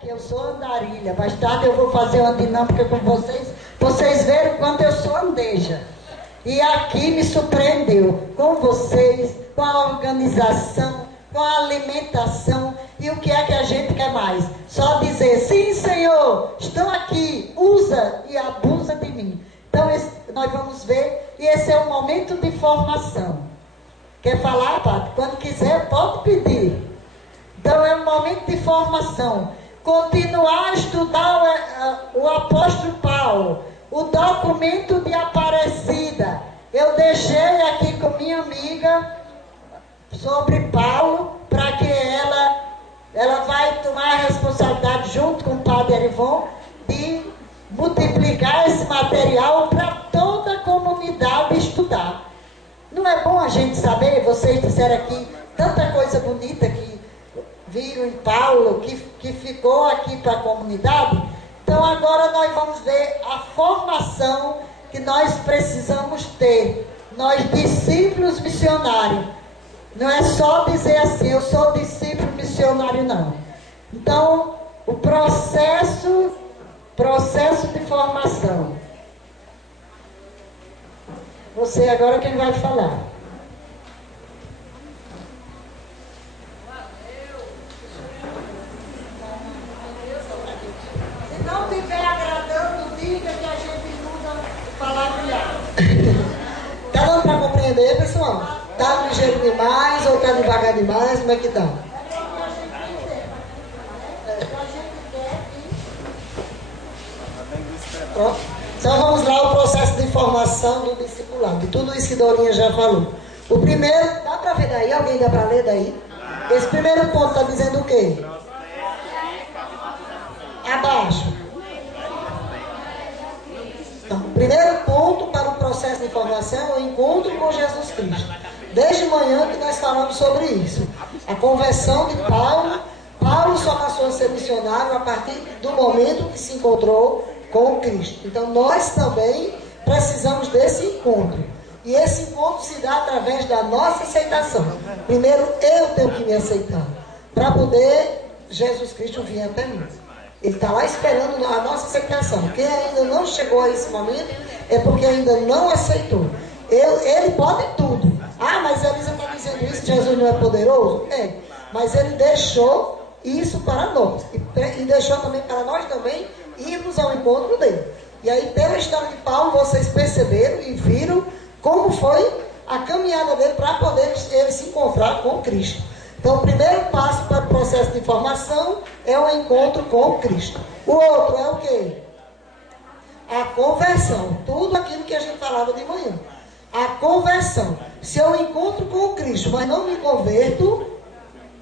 que eu sou andarilha. Mais tarde eu vou fazer uma dinâmica com vocês. Vocês verem o quanto eu sou andeja. E aqui me surpreendeu com vocês, com a organização, com a alimentação. E o que é que a gente quer mais? Só dizer, sim, Senhor, estou aqui, usa e abusa de mim. Então, nós vamos ver, e esse é um momento de formação. Quer falar, Padre? Quando quiser, pode pedir. Então, é um momento de formação. Continuar a estudar o apóstolo Paulo, o documento de Aparecida. Eu deixei aqui com minha amiga sobre Paulo, para que ela vai tomar a responsabilidade, junto com o Padre Erivon, de multiplicar esse material para toda a comunidade estudar. Não é bom a gente saber? Vocês disseram aqui tanta coisa bonita que viram em Paulo, que ficou aqui para a comunidade. Então agora nós vamos ver a formação que nós precisamos ter. Nós, discípulos missionários. Não é só dizer assim, eu sou discípulo missionário, não. Então, o processo de formação. Você agora quem vai falar? Se não estiver agradando, diga que a gente muda o palavreado. Tá dando para compreender, pessoal? Tá ligeiro demais ou tá devagar demais? Como é que tá? Pronto. Então vamos lá ao processo de formação do discipulado. Tudo isso que Dorinha já falou. O primeiro, dá para ver daí? Alguém dá para ler daí? Esse primeiro ponto está dizendo o quê? Abaixo. Então, o primeiro ponto para o processo de formação é o encontro com Jesus Cristo. Desde manhã que nós falamos sobre isso. A conversão de Paulo. Paulo só passou a ser missionário a partir do momento que se encontrou com Cristo. Então nós também precisamos desse encontro. E esse encontro se dá através da nossa aceitação. Primeiro eu tenho que me aceitar, para poder Jesus Cristo vir até mim. Ele está lá esperando a nossa aceitação. Quem ainda não chegou a esse momento é porque ainda não aceitou. Ele pode tudo. Ah, mas a Elisa está dizendo isso, que Jesus não é poderoso? É, mas ele deixou isso para nós. E deixou também para nós também irmos ao encontro dele. E aí, pela história de Paulo, vocês perceberam e viram como foi a caminhada dele para poder ele se encontrar com Cristo. Então, o primeiro passo para o processo de formação é o encontro com Cristo. O outro é o quê? A conversão. Tudo aquilo que a gente falava de manhã. A conversão. Se eu encontro com Cristo, mas não me converto,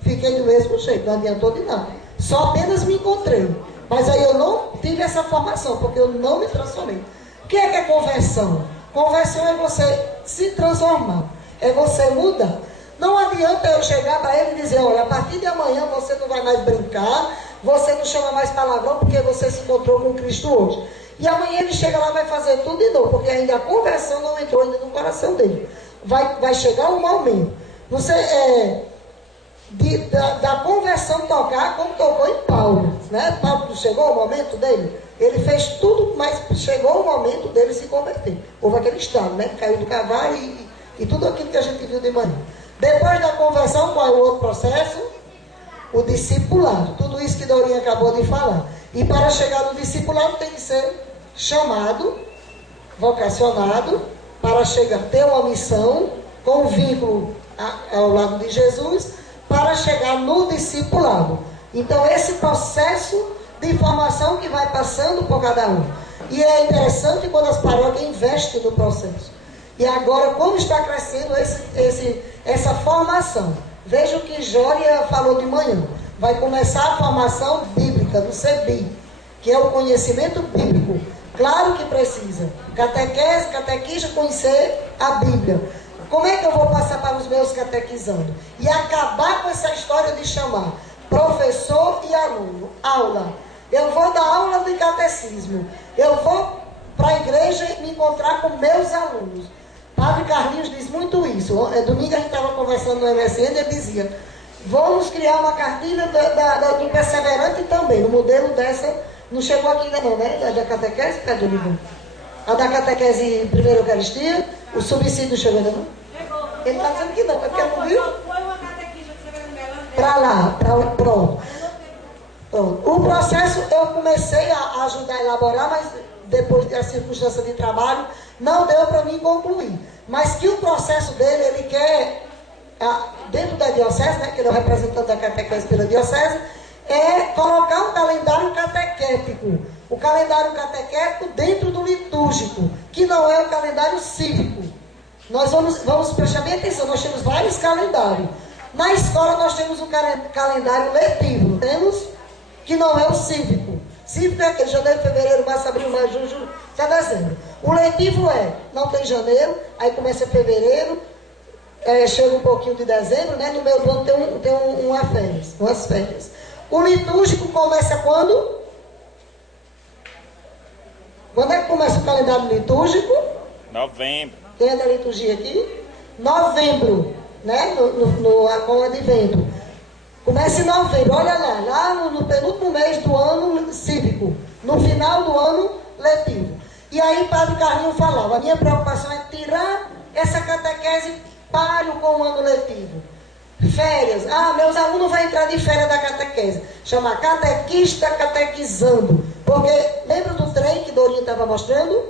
fiquei do mesmo jeito, não adiantou de nada. Só apenas me encontrei. Mas aí eu não tive essa formação, porque eu não me transformei. O que é conversão? Conversão é você se transformar. É você mudar. Não adianta eu chegar para ele e dizer, olha, a partir de amanhã você não vai mais brincar, você não chama mais palavrão porque você se encontrou com Cristo hoje. E amanhã ele chega lá e vai fazer tudo de novo, porque ainda a conversão não entrou ainda no coração dele. Vai chegar um momento. Você da conversão tocar como tocou em Paulo, né? Paulo chegou o momento dele, ele fez tudo, mas chegou o momento dele se converter. Houve aquele estado, né? Caiu do cavalo e tudo aquilo que a gente viu de manhã. Depois da conversão, qual é o outro processo? O discipulado. Tudo isso que Dorinha acabou de falar. E para chegar no discipulado tem que ser chamado, vocacionado, para chegar, ter uma missão, com um vínculo ao lado de Jesus, para chegar no discipulado. Então esse processo de formação que vai passando por cada um. E é interessante quando as paróquias investem no processo. E agora, como está crescendo essa formação? Veja o que Jória falou de manhã. Vai começar a formação bíblica, do CEBI, que é o conhecimento bíblico. Claro que precisa. Catequese, catequista, conhecer a Bíblia. Como é que eu vou passar para os meus catequizando? E acabar com essa história de chamar professor e aluno. Aula. Eu vou dar aula de catecismo. Eu vou para a igreja e me encontrar com meus alunos. Padre Carlinhos diz muito isso. Domingo a gente estava conversando no MSN e ele dizia, Vamos criar uma cartilha do perseverante também, no modelo dessa. Não chegou aqui ainda não, né? Da catequese, cadê o livro? A da catequese primeira Eucaristia, o subsídio chegou ainda não? Chegou. Ele está dizendo que não, é porque não viu? Foi uma catequista que você vai para lá, pronto. O processo eu comecei a ajudar a elaborar, mas depois da circunstância de trabalho, não deu para mim concluir. Mas que o processo dele, ele quer, dentro da diocese, né, que ele é o representante da catequese pela diocese, é colocar um calendário catequético. O calendário catequético dentro do litúrgico, que não é o calendário cívico. Nós vamos prestar bem atenção, nós temos vários calendários. Na escola nós temos um calendário letivo, temos que não é o cívico. Cívico é aquele janeiro, fevereiro, março, abril, maio, junho, julho, até dezembro. O letivo não tem janeiro, aí começa fevereiro, chega um pouquinho de dezembro, né? No meio do ano tem umas férias. O litúrgico começa quando? Quando é que começa o calendário litúrgico? Novembro. Quem é da liturgia aqui? Novembro, né? Com o advento. Começa em novembro, olha lá no penúltimo mês do ano cívico, no final do ano letivo. E aí Padre Carlinho falava, a minha preocupação é tirar essa catequese páreo com o ano letivo. Férias, meus alunos vão entrar de férias da catequese, chama catequista catequizando, porque lembra do trem que Dorinha estava mostrando?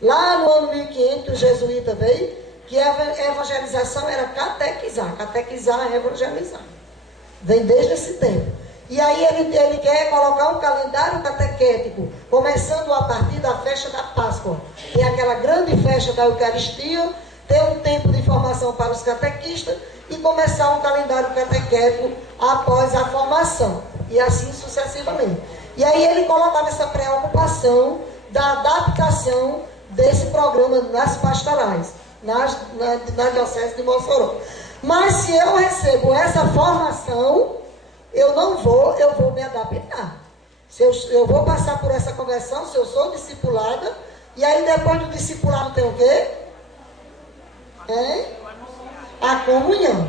Lá no ano 1500 o jesuíta veio, que a evangelização era catequizar é evangelizar. Vem desde esse tempo. E aí ele quer colocar um calendário catequético, começando a partir da festa da Páscoa, que é aquela grande festa da Eucaristia, ter um tempo de formação para os catequistas e começar um calendário catequético após a formação. E assim sucessivamente. E aí ele colocava essa preocupação da adaptação desse programa nas pastorais, na diocese de Mossoró. Mas se eu recebo essa formação, eu vou me adaptar. Se eu vou passar por essa conversão, se eu sou discipulada, e aí depois do discipulado tem o quê? A comunhão.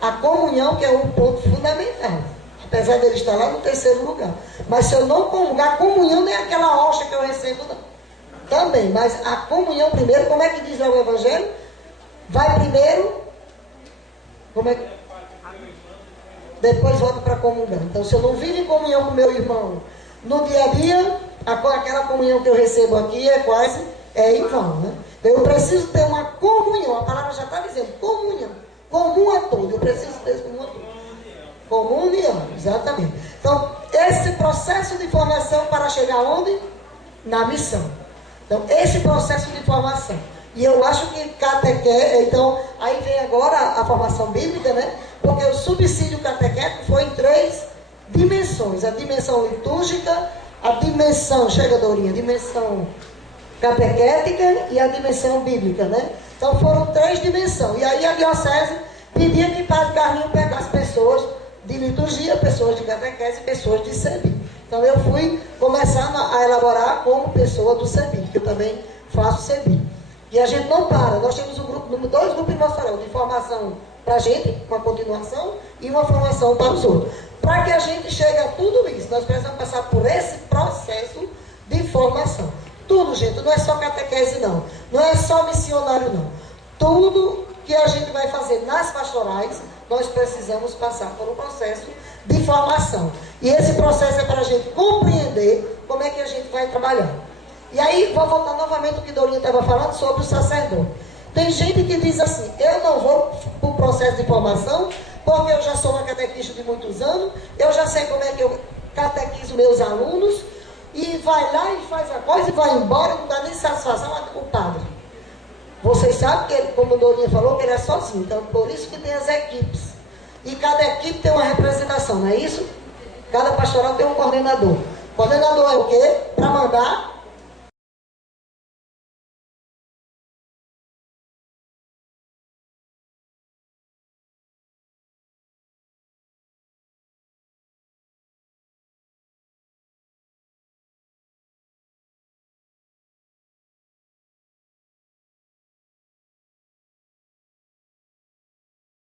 A comunhão que é um ponto fundamental. Apesar dele estar lá no terceiro lugar. Mas se eu não comungar, a comunhão nem é aquela hóstia que eu recebo, não. Também, mas a comunhão primeiro, como é que diz lá o Evangelho? Vai primeiro... Como é que... Depois volta para comungar. Então, se eu não vivo em comunhão com meu irmão no dia a dia, aquela comunhão que eu recebo aqui é quase em vão, né? Então, eu preciso ter uma comunhão. A palavra já está dizendo comunhão. Comum a todo. Eu preciso ter isso comum a todo. Comunhão, exatamente. Então, esse processo de formação para chegar onde? Na missão. Então, esse processo de formação. E eu acho que catequese, então, aí vem agora a formação bíblica, né? Porque o subsídio catequético foi em 3 dimensões. A dimensão litúrgica, a dimensão, chega Dorinha, a dimensão catequética e a dimensão bíblica, né? Então foram 3 dimensões. E aí a diocese pedia que Padre Carlinho pegasse pessoas de liturgia, pessoas de catequese e pessoas de CEBI. Então eu fui começando a elaborar como pessoa do CEBI, que eu também faço CEBI. E a gente não para, nós temos 2 grupos em Mossoró, de formação para a gente, uma continuação, e uma formação para os outros. Para que a gente chegue a tudo isso, nós precisamos passar por esse processo de formação. Tudo, gente, não é só catequese, não. Não é só missionário, não. Tudo que a gente vai fazer nas pastorais, nós precisamos passar por um processo de formação. E esse processo é para a gente compreender como é que a gente vai trabalhar. E aí, vou voltar novamente ao que Dorinha estava falando sobre o sacerdote. Tem gente que diz assim, eu não vou para o processo de formação, porque eu já sou uma catequista de muitos anos, eu já sei como é que eu catequizo meus alunos, e vai lá e faz a coisa e vai embora, não dá nem satisfação ao padre. Vocês sabem que ele, como a Dorinha falou, que ele é sozinho, então por isso que tem as equipes. E cada equipe tem uma representação, não é isso? Cada pastoral tem um coordenador. O coordenador é o quê? Para mandar